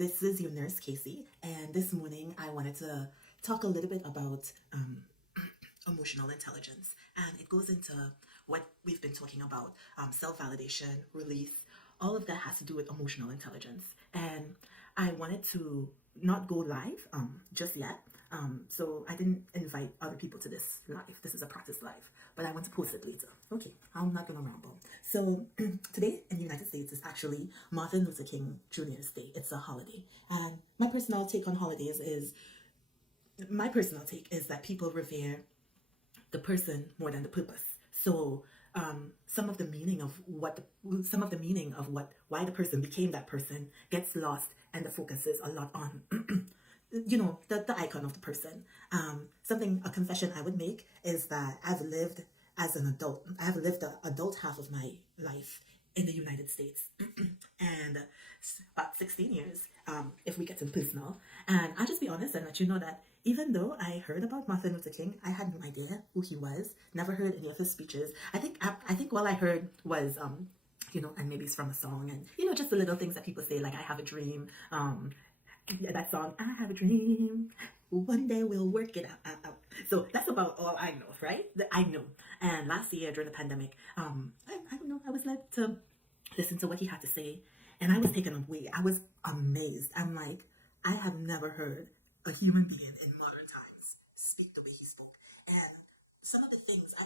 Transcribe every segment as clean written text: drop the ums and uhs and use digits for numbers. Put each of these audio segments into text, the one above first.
This is your nurse, Casey, and this morning I wanted to talk a little bit about emotional intelligence, and it goes into what we've been talking about self-validation, release, all of that has to do with emotional intelligence. And I wanted to not go live just yet. So I didn't invite other people to this live. This is a practice live, but I want to post it later. Okay, I'm not gonna ramble. So today in the United States is actually Martin Luther King Jr.'s Day. It's a holiday, and my personal take is that people revere the person more than the purpose. So some of the meaning of why the person became that person gets lost, and the focus is a lot on the icon of the person. A confession I would make is that I've lived as an adult. I've lived the adult half of my life in the United States, and about 16 years, if we get to personal. And I'll just be honest and let you know that even though I heard about Martin Luther King, I had no idea who he was. Never heard any of his speeches. I think all I heard was and maybe it's from a song, and just the little things that people say, like I have a dream. That song, I have a dream. One day we'll work it out. So that's about all I know, right? That I know. And last year during the pandemic, I don't know, I was led to listen to what he had to say, and I was taken away. I was amazed. I'm like, I have never heard a human being in modern times speak the way he spoke. And some of the things, I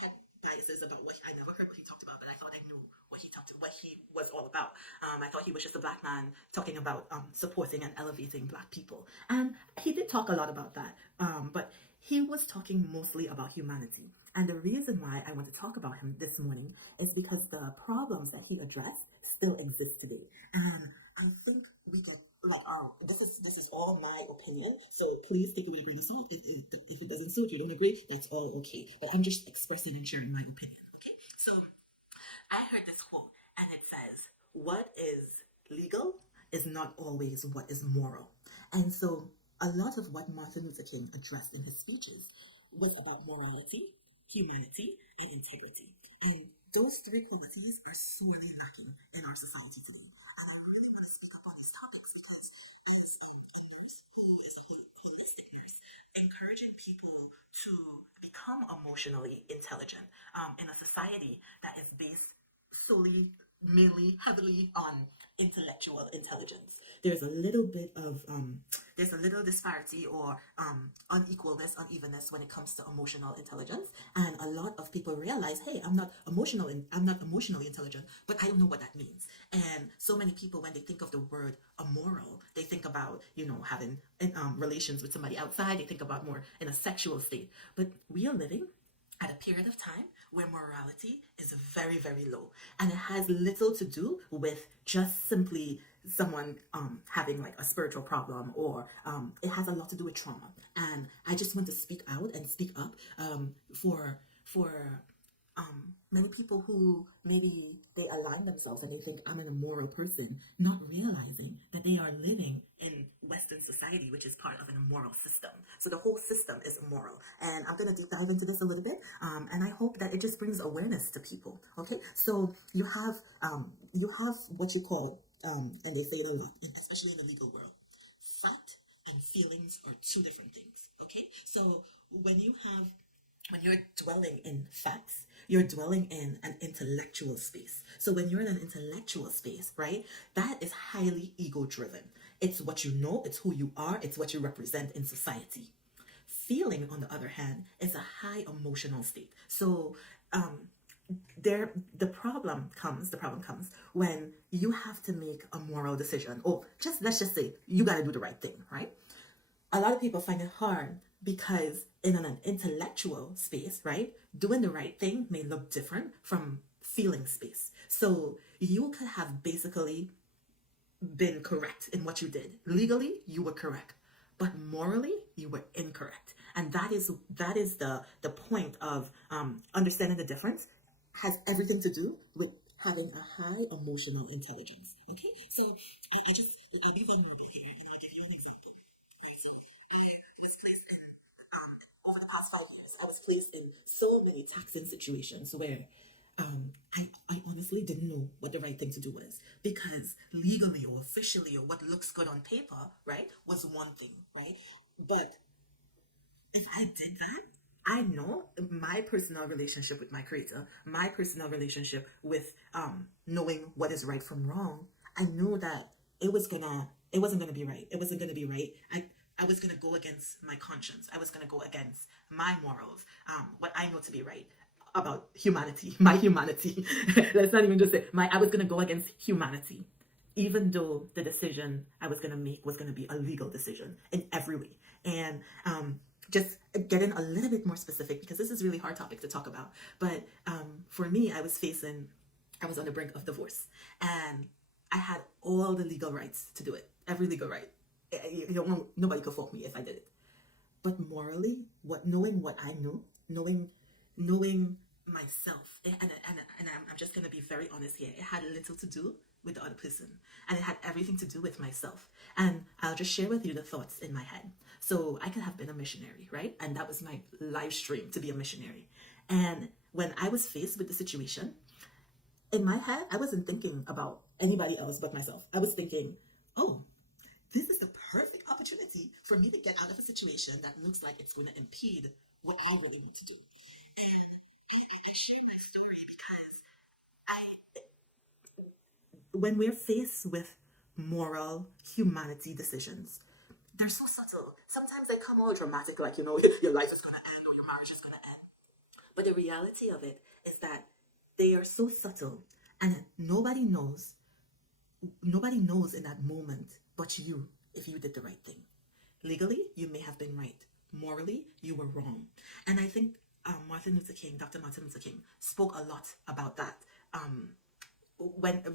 had biases about I never heard what he talked about, but I thought I knew what he was all about. I thought he was just a black man talking about supporting and elevating black people. And he did talk a lot about that, but he was talking mostly about humanity. And the reason why I want to talk about him this morning is because the problems that he addressed still exist today. And I think we could this is all my opinion, so please take it with a grain of salt. If it doesn't suit you, don't agree, that's all okay. But I'm just expressing and sharing my opinion. Okay, so I heard this quote, and it says, "What is legal is not always what is moral." And so a lot of what Martin Luther King addressed in his speeches was about morality, humanity, and integrity. And those three qualities are sorely lacking in our society today. And I really want to speak up on these topics because, as a nurse who is a holistic nurse, encouraging people to become emotionally intelligent in a society that is based solely, mainly, heavily on intellectual intelligence. There's a little disparity or unequalness, unevenness when it comes to emotional intelligence, and a lot of people realize, hey, I'm not emotionally intelligent, but I don't know what that means. And so many people, when they think of the word immoral, they think about having relations with somebody outside. They think about more in a sexual state, but we are living at a period of time where morality is very, very low. And it has little to do with just simply someone having like a spiritual problem, or it has a lot to do with trauma. And I just want to speak out and speak up for many people who maybe they align themselves and they think I'm an immoral person, not realizing that they are living in Western society, which is part of an immoral system. So the whole system is immoral. And I'm going to deep dive into this a little bit. And I hope that it just brings awareness to people. Okay. So you have what you call, and they say it a lot, especially in the legal world, fact and feelings are two different things. Okay. So when you're dwelling in facts, you're dwelling in an intellectual space. So when you're in an intellectual space, right, that is highly ego driven. It's what you know, it's who you are, it's what you represent in society. Feeling, on the other hand, is a high emotional state. So the problem comes when you have to make a moral decision. Or let's just say you got to do the right thing, right? A lot of people find it hard because in an intellectual space, right, doing the right thing may look different from feeling space. So you could have basically been correct in what you did. Legally, you were correct, but morally, you were incorrect. And that is the point of understanding the difference. Has everything to do with having a high emotional intelligence. Okay, so I'll be vulnerable here, and I'll give you an example. So over the past 5 years, I was placed in so many taxing situations where I honestly didn't know what the right thing to do was. because legally or officially or what looks good on paper, right, was one thing, right? But if I did that, I know my personal relationship with my creator, my personal relationship with knowing what is right from wrong, I knew that it wasn't gonna be right. It wasn't gonna be right. I was gonna go against my conscience. I was gonna go against my morals, what I know to be right about humanity, my humanity. Let's not even just say my I was gonna go against humanity, even though the decision I was going to make was going to be a legal decision in every way. And just getting a little bit more specific, because this is a really hard topic to talk about. But for me, I was on the brink of divorce. And I had all the legal rights to do it, every legal right. Nobody could fault me if I did it. But morally, knowing what I knew, knowing myself, and I'm just gonna be very honest here. It had little to do with the other person, and it had everything to do with myself. And I'll just share with you the thoughts in my head. So I could have been a missionary, right? And that was my live stream, to be a missionary. And when I was faced with the situation, in my head, I wasn't thinking about anybody else but myself. I was thinking, oh, this is the perfect opportunity for me to get out of a situation that looks like it's going to impede what I really want to do. Maybe I share that story because when we're faced with moral humanity decisions, they're so subtle. Sometimes they come all dramatic, like, your life is going to end or your marriage is going to end. But the reality of it is that they are so subtle, and nobody knows in that moment but you if you did the right thing. Legally, you may have been right. Morally, you were wrong. And I think Dr. Martin Luther King, spoke a lot about that.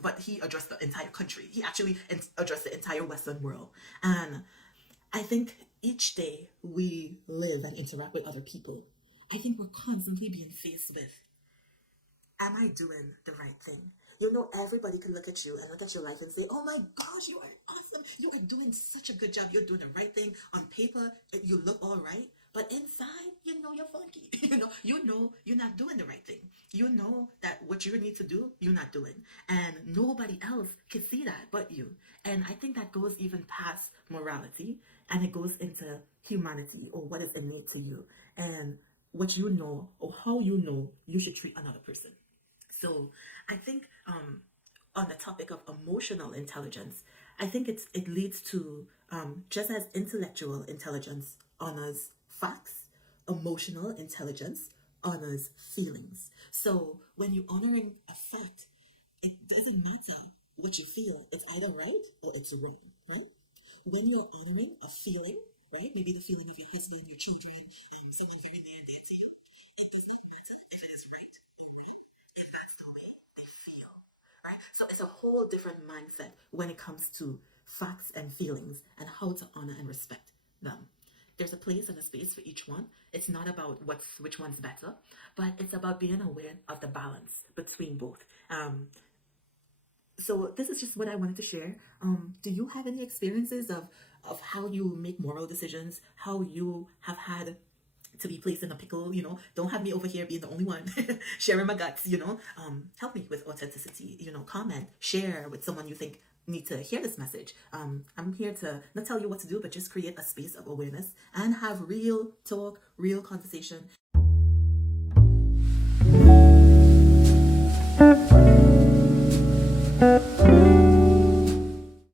But he addressed the entire country. He actually addressed the entire Western world. And I think each day we live and interact with other people, I think we're constantly being faced with, am I doing the right thing? Everybody can look at you and look at your life and say, oh my gosh, you are awesome. You are doing such a good job. You're doing the right thing. On paper, you look all right. But inside, you're funky. You're not doing the right thing. You know that what you need to do, you're not doing. And nobody else can see that but you. And I think that goes even past morality, and it goes into humanity, or what is innate to you, and what you know, or how you know you should treat another person. So I think on the topic of emotional intelligence, I think it leads to, just as intellectual intelligence honors facts, emotional intelligence honors feelings. So when you're honoring a fact, it doesn't matter what you feel. It's either right or it's wrong, right? When you're honoring a feeling, right? Maybe the feeling of your husband, your children, someone very near and dear to you. It does not matter if it is right or wrong, if that's the way they feel, right? So it's a whole different mindset when it comes to facts and feelings and how to honor and respect them. There's a place and a space for each one. It's not about which one's better, but it's about being aware of the balance between both. So this is just what I wanted to share. Do you have any experiences of how you make moral decisions, how you have had to be placed in a pickle? Don't have me over here being the only one sharing my guts. Help me with authenticity. Comment, share with someone you think need to hear this message. I'm here to not tell you what to do, but just create a space of awareness and have real talk, real conversation.